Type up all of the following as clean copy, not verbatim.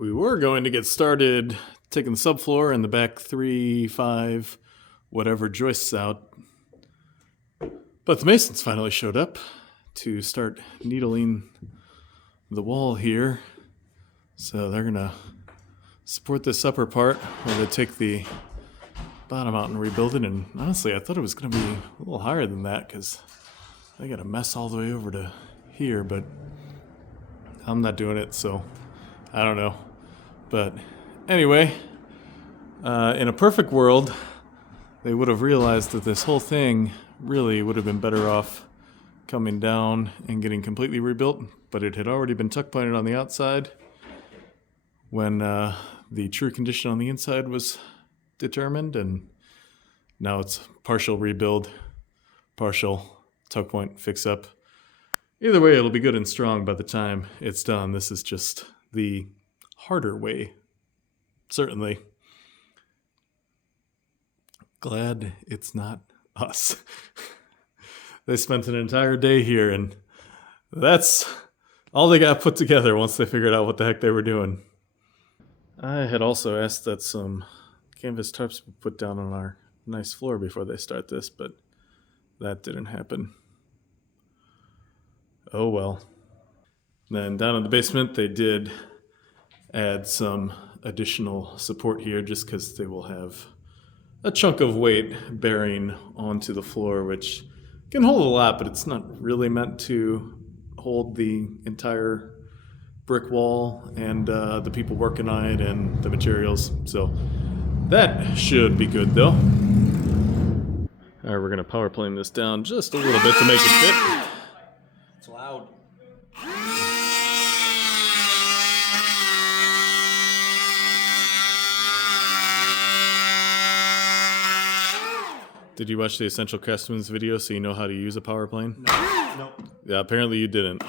We were going to get started taking the subfloor and the back 3, 5, whatever joists out. But the masons finally showed up to start needling the wall here. So they're going to support this upper part while they take the bottom out and rebuild it. And honestly, I thought it was going to be a little higher than that because they got a mess all the way over to here, but I'm not doing it, so I don't know. But anyway, in a perfect world, they would have realized that this whole thing really would have been better off coming down and getting completely rebuilt, but it had already been tuck pointed on the outside when the true condition on the inside was determined, and now it's partial rebuild, partial tuck point fix up. Either way, it'll be good and strong by the time it's done. This is just the harder way, certainly. Glad it's not us. They spent an entire day here, and that's all they got put together once they figured out what the heck they were doing. I had also asked that some canvas tarps be put down on our nice floor before they start this, but that didn't happen. Oh well. Then down in the basement, they did add some additional support here just because they will have a chunk of weight bearing onto the floor, which can hold a lot, but it's not really meant to hold the entire brick wall and the people working on it and the materials. So that should be good though. All right, we're gonna power plane this down just a little bit to make it fit. It's loud. Did you watch the Essential Craftsman's video so you know how to use a power plane? No. Yeah, apparently you didn't.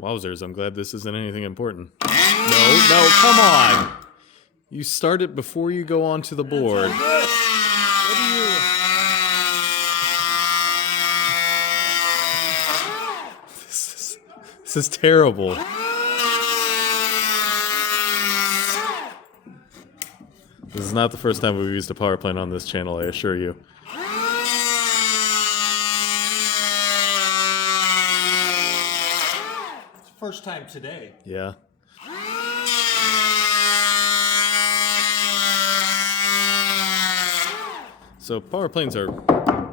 Wowzers, I'm glad this isn't anything important. No, come on! You start it before you go onto the board. This is terrible. This is not the first time we've used a power plane on this channel, I assure you. It's the first time today. Yeah. So power planes are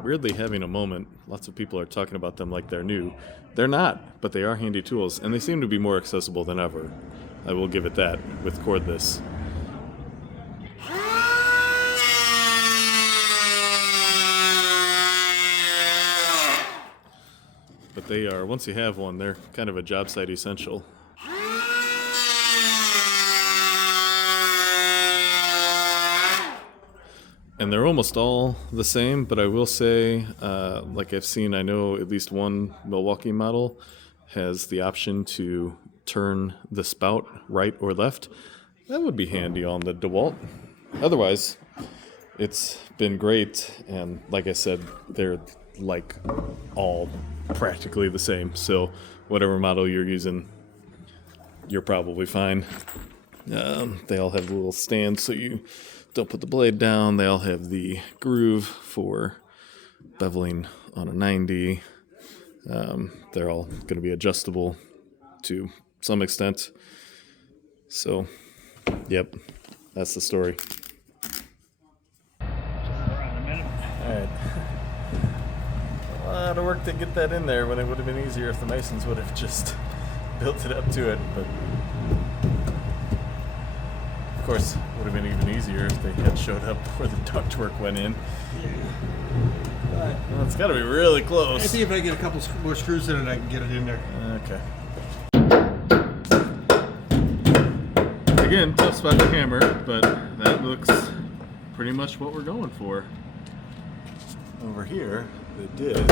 weirdly having a moment. Lots of people are talking about them like they're new. They're not, but they are handy tools, and they seem to be more accessible than ever. I will give it that with cordless. But they are, once you have one, they're kind of a job site essential. And they're almost all the same, but I will say, like I've seen, I know at least one Milwaukee model has the option to turn the spout right or left. That would be handy on the DeWalt. Otherwise, it's been great, and like I said, they're like all practically the same. So whatever model you're using, you're probably fine. They all have little stands so you don't put the blade down. They all have the groove for beveling on a 90. They're all going to be adjustable to some extent. So, yep, that's the story. Alright. A lot of work to get that in there when it would have been easier if the masons would have just built it up to it, but of course, it would have been even easier if they had showed up before the ductwork went in. Well, it's got to be really close. I think if I get a couple more screws in it, I can get it in there. Okay. Again, tough spot to hammer, but that looks pretty much what we're going for. Over here, they did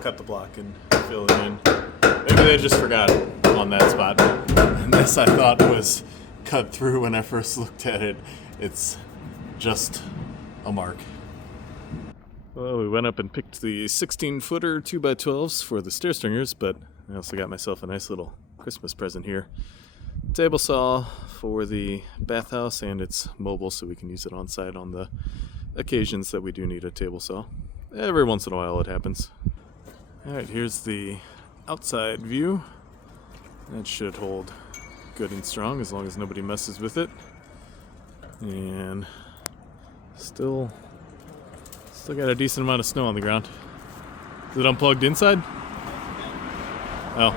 cut the block and fill it in. Maybe they just forgot on that spot. And this I thought was cut through when I first looked at it. It's just a mark. Well, we went up and picked the 16-footer 2x12s for the stair stringers, but I also got myself a nice little Christmas present here. Table saw for the bathhouse, and it's mobile, so we can use it on site on the occasions that we do need a table saw. Every once in a while it happens. Alright, here's the outside view. That should hold good and strong as long as nobody messes with it. And still got a decent amount of snow on the ground. Is it unplugged inside? Oh.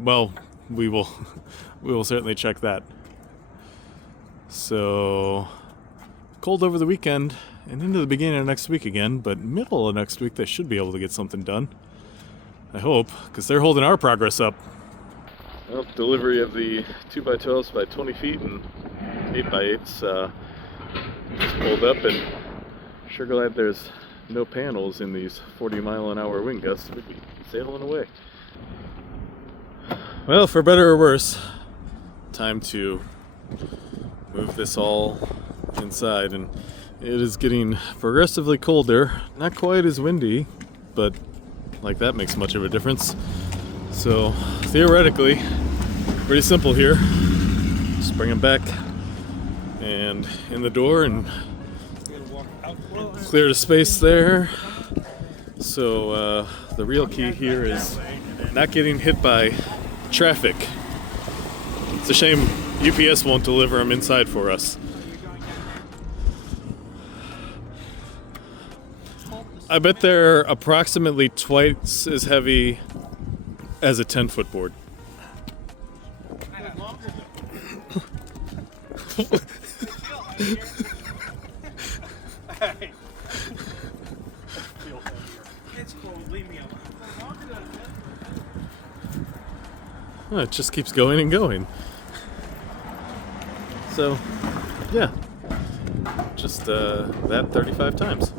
Well, we will certainly check that. So, cold over the weekend and into the beginning of next week again, but middle of next week they should be able to get something done. I hope, because they're holding our progress up. Well, delivery of the 2x12s by 20 feet and 8x8s just pulled up, and sure glad there's no panels in these 40-mile-an-hour wind gusts. We'd be sailing away. Well, for better or worse, time to move this all inside, and it is getting progressively colder. Not quite as windy, but like that makes much of a difference. So theoretically, pretty simple here. Just bring them back and in the door and clear the space there. So the real key here is not getting hit by traffic. It's a shame UPS won't deliver them inside for us. I bet they're approximately twice as heavy as a 10-foot board. Oh, it just keeps going and going. So, yeah, just that 35 times.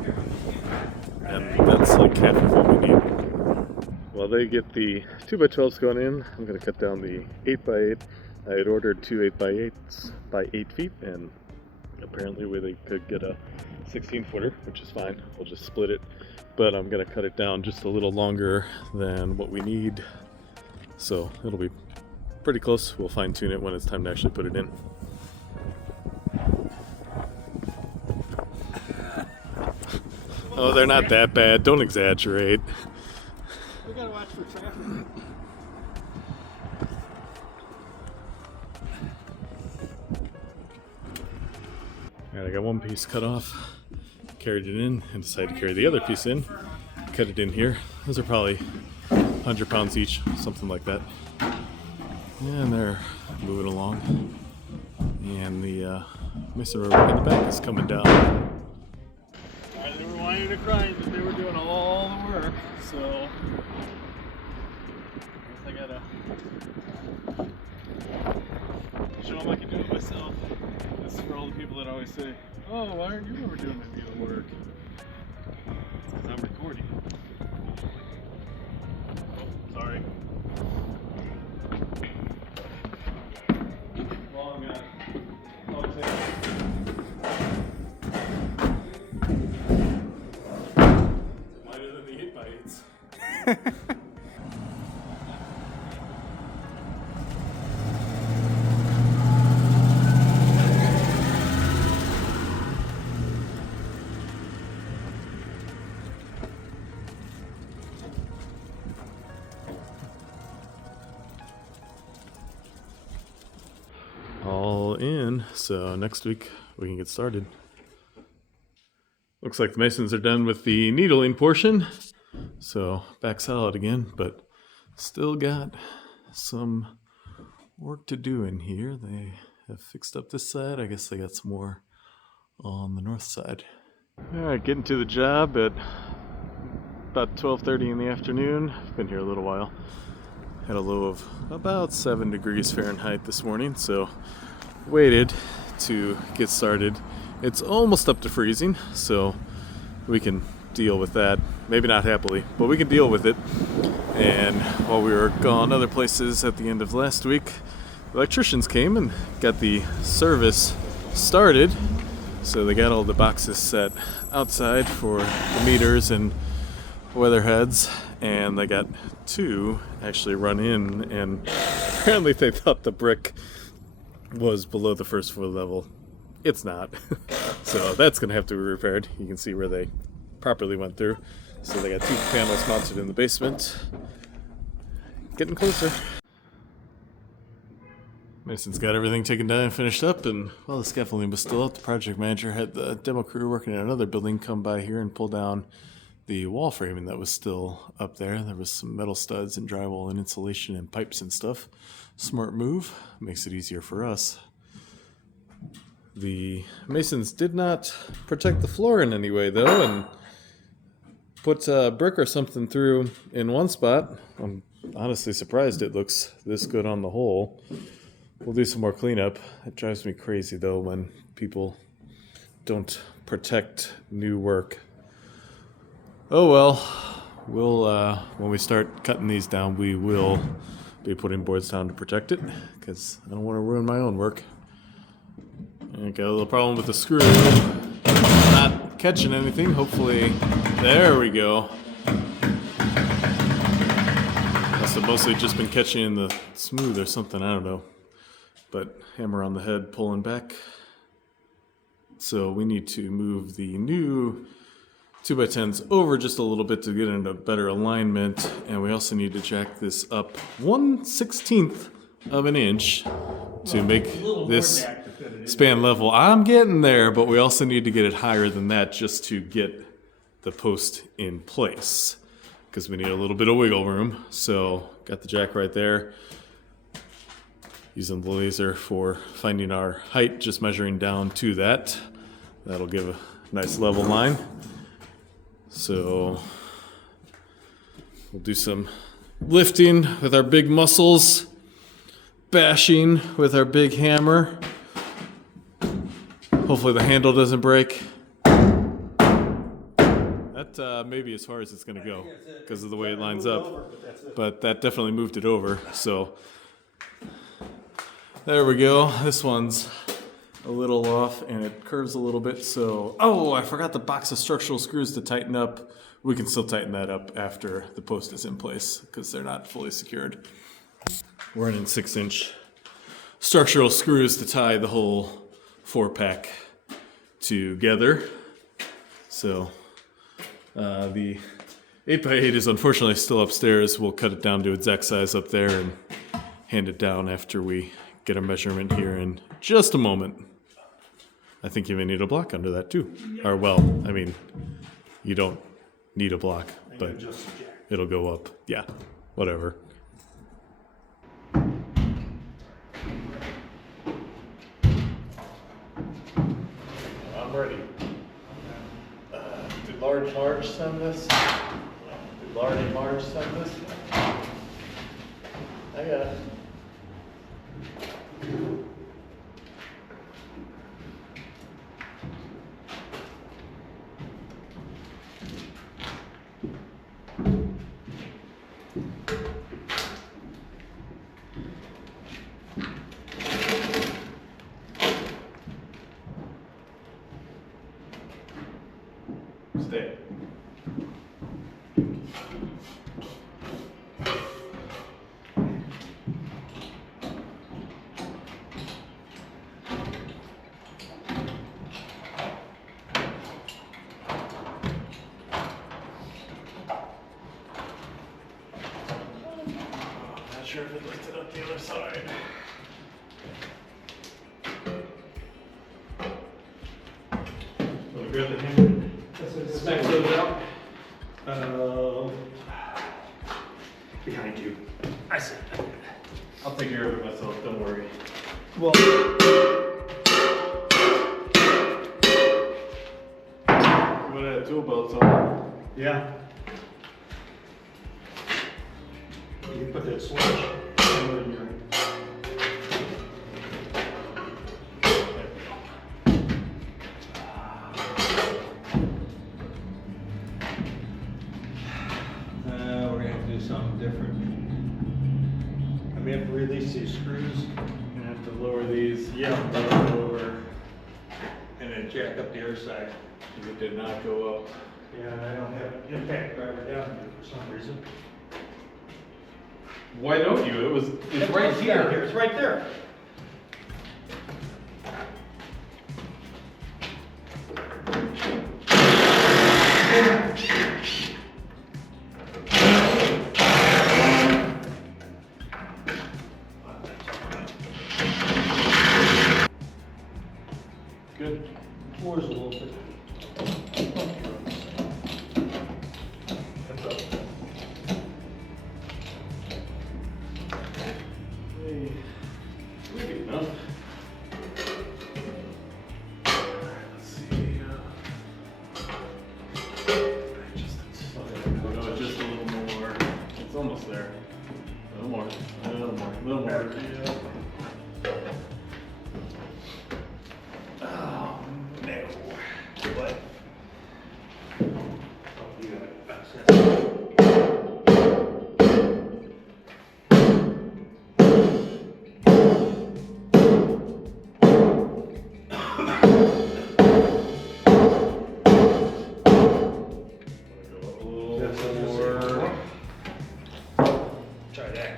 And that's like half of what we need. While they get the 2x12s going in, I'm going to cut down the 8x8. I had ordered two 8x8s by 8 feet, and apparently they could get a 16-footer, which is fine. We'll just split it, but I'm going to cut it down just a little longer than what we need. So it'll be pretty close. We'll fine-tune it when it's time to actually put it in. Oh, they're not that bad. Don't exaggerate. We gotta watch for traffic. Alright, I got one piece cut off, carried it in, and decided to carry the other piece in, cut it in here. Those are probably 100 pounds each, something like that. And they're moving along. And the masonry work in the back is coming down. They were whining and crying that they were doing all the work, so I gotta show them I can do it myself. This is for all the people that always say, "Oh, why aren't you ever doing any of the work?" It's because I'm recording. Oh, sorry. Long take. Wider than the 8x8s. All in, so next week we can get started. Looks like the masons are done with the needling portion, so back solid again, but still got some work to do in here. They have fixed up this side. I guess they got some more on the north side. All right, getting to the job at about 12:30 in the afternoon. I've been here a little while. Had a low of about 7 degrees Fahrenheit this morning, so waited to get started. It's almost up to freezing, so we can deal with that. Maybe not happily, but we can deal with it. And while we were gone other places at the end of last week, electricians came and got the service started. So they got all the boxes set outside for the meters and weather heads, and they got 2 actually run in, and apparently they thought the brick was below the first floor level. It's not. So that's gonna have to be repaired. You can see where they properly went through. So they got 2 panels mounted in the basement. Getting closer. Mason's got everything taken down and finished up, and while the scaffolding was still up, the project manager had the demo crew working in another building come by here and pull down the wall framing that was still up there. There was some metal studs and drywall and insulation and pipes and stuff. Smart move, makes it easier for us. The masons did not protect the floor in any way though, and put a brick or something through in one spot. I'm honestly surprised it looks this good on the whole. We'll do some more cleanup. It drives me crazy though when people don't protect new work. Oh well, we'll when we start cutting these down, we will be putting boards down to protect it, because I don't want to ruin my own work. I got a little problem with the screw. Not catching anything. Hopefully, there we go. Must have mostly just been catching in the smooth or something, I don't know. But hammer on the head, pulling back. So we need to move the new 2x10s over just a little bit to get into better alignment, and we also need to jack this up 1/16 of an inch to make this span level. I'm getting there, but we also need to get it higher than that just to get the post in place, because we need a little bit of wiggle room. So got the jack right there. Using the laser for finding our height, just measuring down to that. That'll give a nice level line. So we'll do some lifting with our big muscles, bashing with our big hammer. Hopefully the handle doesn't break. That may be as far as it's gonna go because of the way it lines up. But that definitely moved it over, so. There we go. This one's a little off and it curves a little bit, so... Oh, I forgot the box of structural screws to tighten up. We can still tighten that up after the post is in place because they're not fully secured. We're running 6-inch structural screws to tie the whole 4-pack together. So the 8x8 is unfortunately still upstairs. We'll cut it down to exact size up there and hand it down after we get a measurement here in just a moment. I think you may need a block under that too. Or well, I mean, you don't need a block, but it'll go up. Yeah, whatever. I'm ready. Did large send this? Did large send this? I got it. Stay. Not sure if it lifted up the other side. Want to grab the hammer? Smack it out. Behind you. I see. I'll take care of it myself, don't worry. Well, you would have tool belts on. Yeah. You can put that switch in your. We're gonna have to do something different. I may have to release these screws. these. Yeah. Look over. And then jack up the other side. Because it did not go up. Yeah, and I don't have an impact driver down here for some reason. Why don't you? It's right here. It's right there. Good. Floor's a little bit. That's up. Hey, maybe enough. Let's see. Just a little more. It's almost there. A little more. A little more. A little more. Yeah. Oh, no. What? Oh, you got it. That's Try that.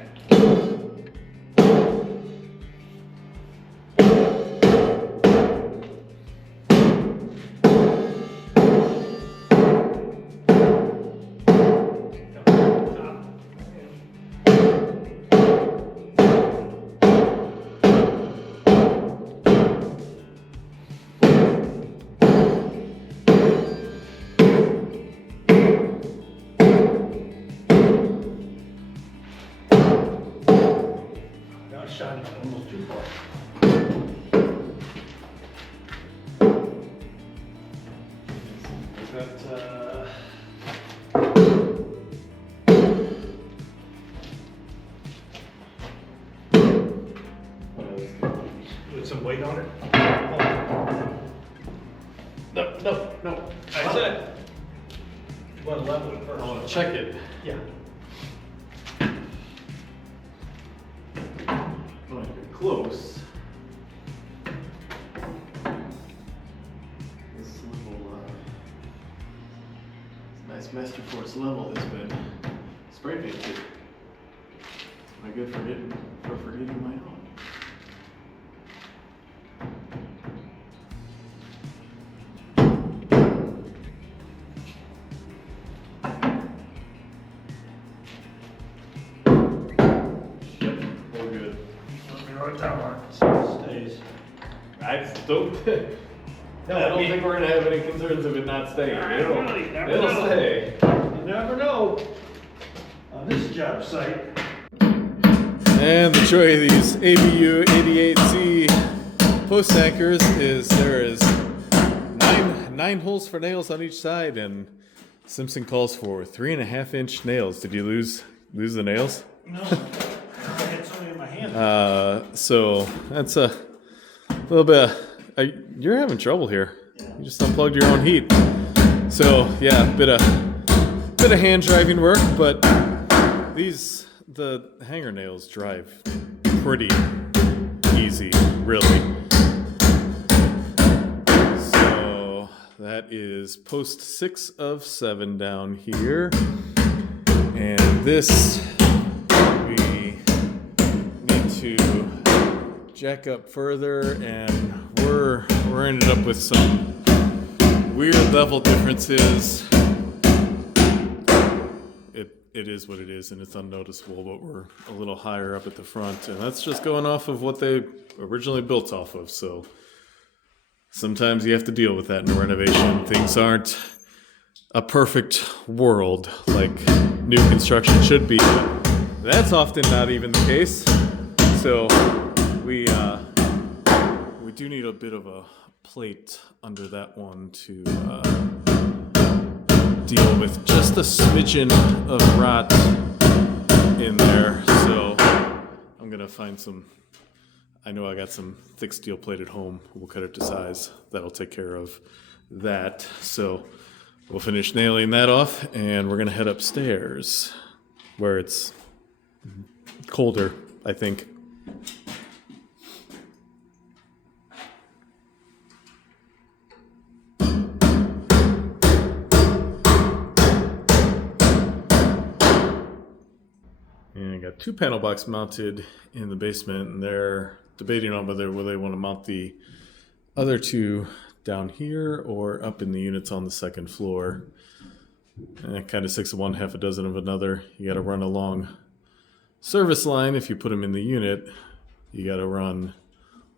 Now it's shining almost too far. Is that, Put some weight on it. No. I said. You want to level it first. I want to check it. Yeah. Might be close. This level, this nice Master Force level has been spray painted. Am I good for forgetting my own? Yep, all good. Let me write that one. Stays. I don't. I don't think we're gonna have any concerns of it not staying. It'll stay. You never know on this job site. And the joy of these ABU 88C post anchors is there is nine holes for nails on each side, and Simpson calls for 3.5-inch nails. Did you lose the nails? No, I had something in my hand. So that's a little bit. You're having trouble here. You just unplugged your own heat. So yeah, bit of hand driving work, but the hanger nails drive pretty easy, really. So that is post 6 of 7 down here, and this we need to jack up further, and we're ended up with some weird level differences. It is what it is, and it's unnoticeable, but we're a little higher up at the front, and that's just going off of what they originally built off of. So sometimes you have to deal with that in a renovation. Things aren't a perfect world like new construction should be, but that's often not even the case. So we do need a bit of a plate under that one to deal with just a smidgen of rot in there. So I'm gonna find some. I know I got some thick steel plate at home. We'll cut it to size. That'll take care of that. So we'll finish nailing that off, and we're gonna head upstairs where it's colder, I think. got 2 panel box mounted in the basement, and they're debating on whether they want to mount the other 2 down here or up in the units on the second floor. And kind of 6 of one, half a dozen of another. You got to run a long service line if you put them in the unit. You got to run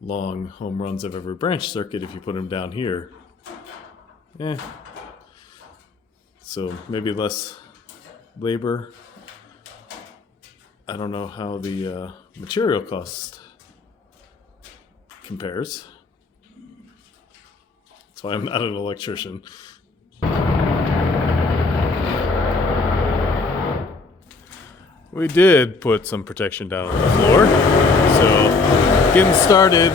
long home runs of every branch circuit if you put them down here. So maybe less labor. I don't know how the material cost compares. That's why I'm not an electrician. We did put some protection down on the floor. So getting started,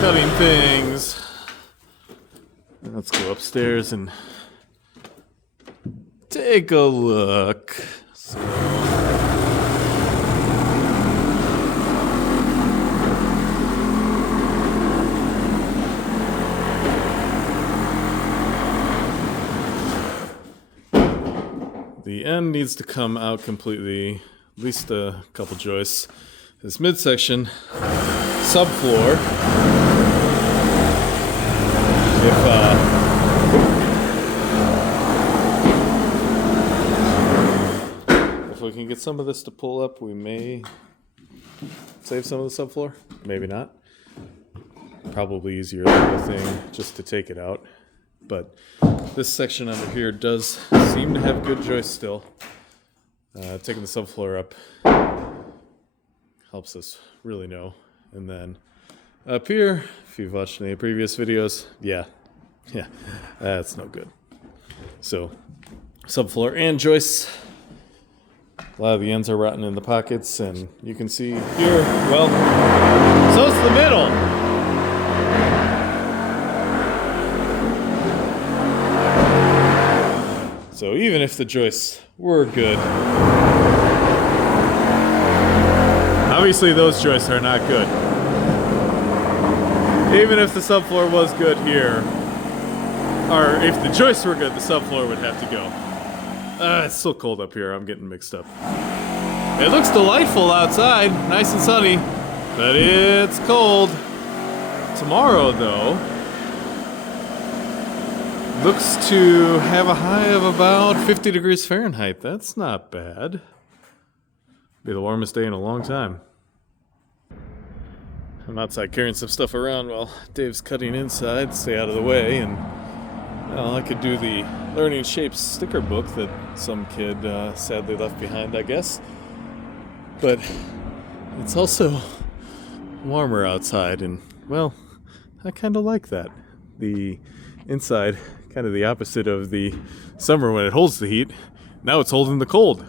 cutting things. Let's go upstairs and take a look. The end needs to come out completely, at least a couple joists. This midsection, subfloor, if we can get some of this to pull up, we may save some of the subfloor. Maybe not. Probably easier than the thing just to take it out. But this section under here does seem to have good joists still. Taking the subfloor up helps us really know. And then up here, if you've watched any previous videos, yeah, that's no good. So subfloor and joists. A lot of the ends are rotten in the pockets, and you can see here, well, so's the middle. So even if the joists were good, obviously those joists are not good. Even if the subfloor was good here, or if the joists were good, the subfloor would have to go. It's so cold up here, I'm getting mixed up. It looks delightful outside, nice and sunny, but it's cold. Tomorrow, though, looks to have a high of about 50 degrees Fahrenheit. That's not bad. Be the warmest day in a long time. I'm outside carrying some stuff around while Dave's cutting inside, stay out of the way, and well, I could do the Learning Shapes sticker book that some kid sadly left behind, I guess. But it's also warmer outside, and well, I kind of like that. The inside, kind of the opposite of the summer when it holds the heat. Now it's holding the cold.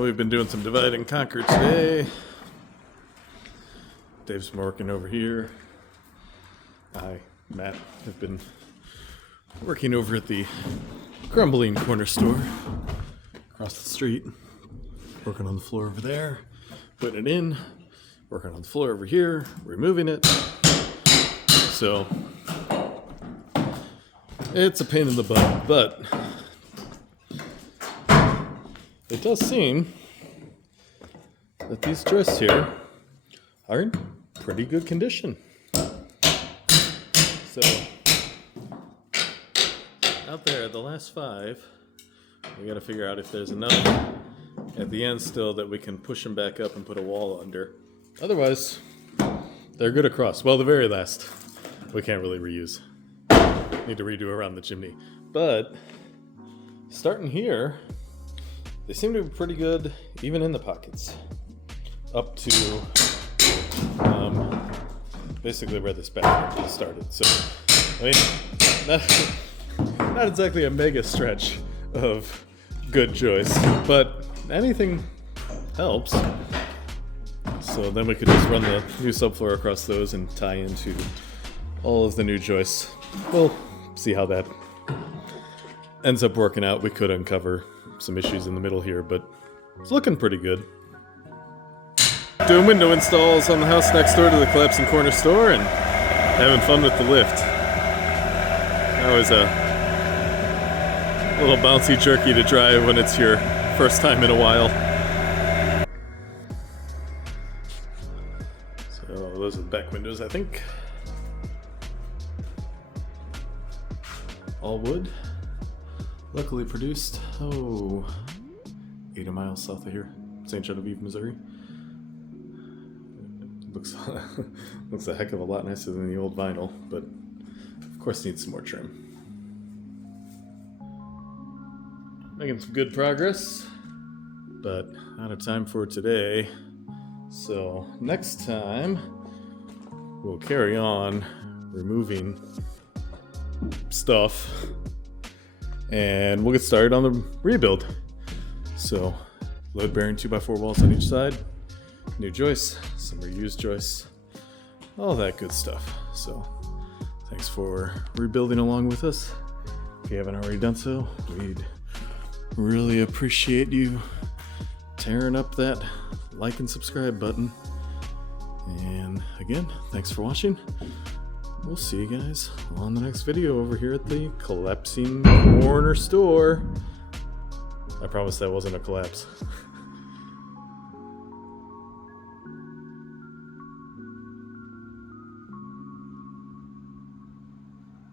We've been doing some divide and conquer today. Dave's been working over here. I, Matt, have been working over at the Crumbling Corner Store. across the street, working on the floor over there, putting it in, working on the floor over here, removing it. So it's a pain in the butt, but it does seem that these joists here are in pretty good condition. So out there, the last 5, we got to figure out if there's enough at the end still that we can push them back up and put a wall under. Otherwise, they're good across. Well, the very last, we can't really reuse. Need to redo around the chimney. But starting here, they seem to be pretty good even in the pockets. Up to basically where this bathroom started. So, I mean, not exactly a mega stretch of good joists, but anything helps. So then we could just run the new subfloor across those and tie into all of the new joists. We'll see how that ends up working out. We could uncover some issues in the middle here, but it's looking pretty good. Doing window installs on the house next door to the collapsing corner store and having fun with the lift. Always a little bouncy jerky to drive when it's your first time in a while. So those are the back windows, I think. All wood. Luckily produced, 80 miles south of here, St. Genevieve, Missouri. Looks a heck of a lot nicer than the old vinyl, but of course needs some more trim. Making some good progress, but out of time for today. So next time we'll carry on removing stuff and we'll get started on the rebuild. So load bearing 2x4 walls on each side, new joists, some reused joists, all that good stuff. So thanks for rebuilding along with us. If you haven't already done so, we'd really appreciate you tearing up that like and subscribe button. And again, thanks for watching. We'll see you guys on the next video over here at the collapsing corner store. I promise that wasn't a collapse.